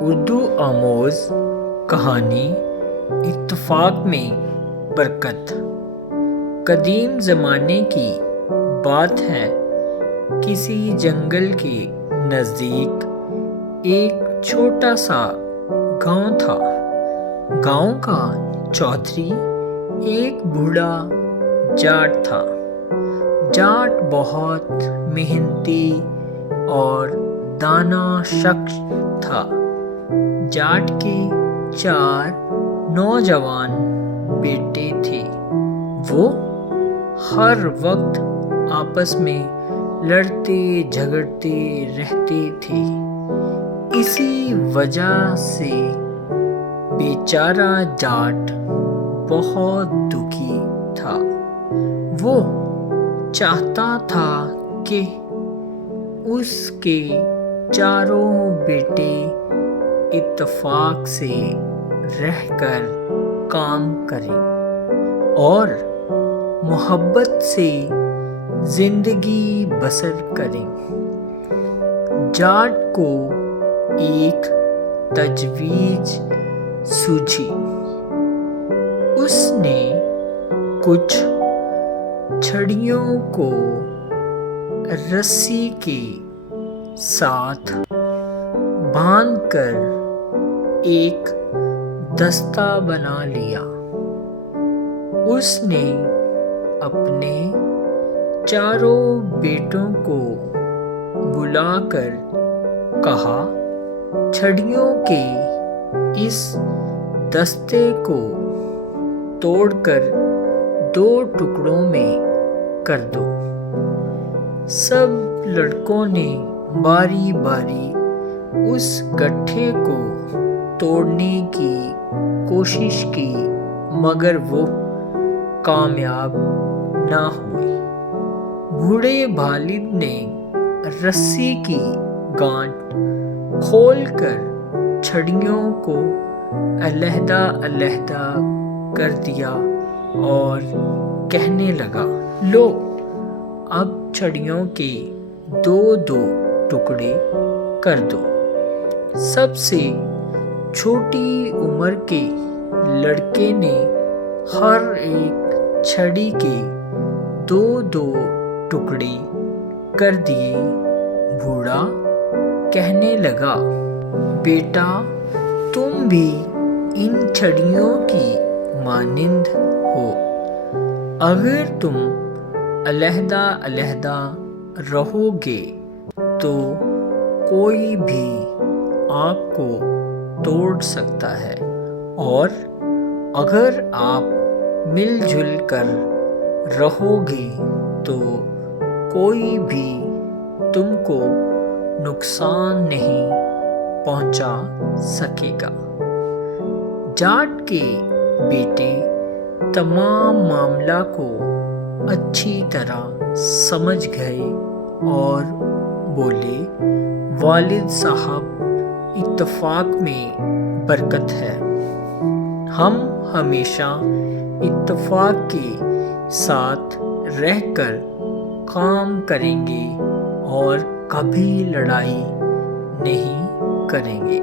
اردو آموز کہانی اتفاق میں برکت۔ قدیم زمانے کی بات ہے، کسی جنگل کے نزدیک ایک چھوٹا سا گاؤں تھا۔ گاؤں کا چودھری ایک بوڑھا جاٹ تھا۔ جاٹ بہت محنتی اور دانا شخص تھا۔ جاٹ کے 4 نوجوان بیٹے تھے۔ وہ ہر وقت آپس میں لڑتے جھگڑتے رہتے تھے۔ اسی وجہ سے بیچارہ جاٹ بہت دکھی تھا۔ وہ چاہتا تھا کہ اس کے چاروں بیٹے اتفاق سے رہ کر کام کریں اور محبت سے زندگی بسر کریں۔ جاٹ کو ایک تجویز سوجھی۔ اس نے کچھ چھڑیوں کو رسی کے ساتھ باندھ کر ایک دستہ بنا لیا۔ اس نے اپنے چاروں بیٹوں کو بلا کر کہا، چھڑیوں کے اس دستے کو توڑ کر 2 ٹکڑوں میں کر دو۔ سب لڑکوں نے باری باری اس گٹھے کو توڑنے کی کوشش کی، مگر وہ کامیاب نہ ہوئی۔ بوڑھے والد نے رسی کی گانٹھ کھول کر چھڑیوں کو علیحدہ علیحدہ کر دیا اور کہنے لگا، لو، اب چھڑیوں کے 2 ٹکڑے کر دو۔ سب سے چھوٹی عمر کے لڑکے نے ہر ایک چھڑی کے 2 ٹکڑے کر دیے۔ بوڑھا کہنے لگا، بیٹا، تم بھی ان چھڑیوں کی مانند ہو۔ اگر تم علیحدہ علیحدہ رہو گے تو کوئی بھی آپ کو توڑ سکتا ہے، اور اگر آپ مل جل کر رہو گے تو کوئی بھی تم کو نقصان نہیں پہنچا سکے گا۔ جاٹ کے بیٹے تمام معاملہ کو اچھی طرح سمجھ گئے اور بولے، والد صاحب، اتفاق میں برکت ہے۔ ہم ہمیشہ اتفاق کے ساتھ رہ کر کام کریں گے اور کبھی لڑائی نہیں کریں گے۔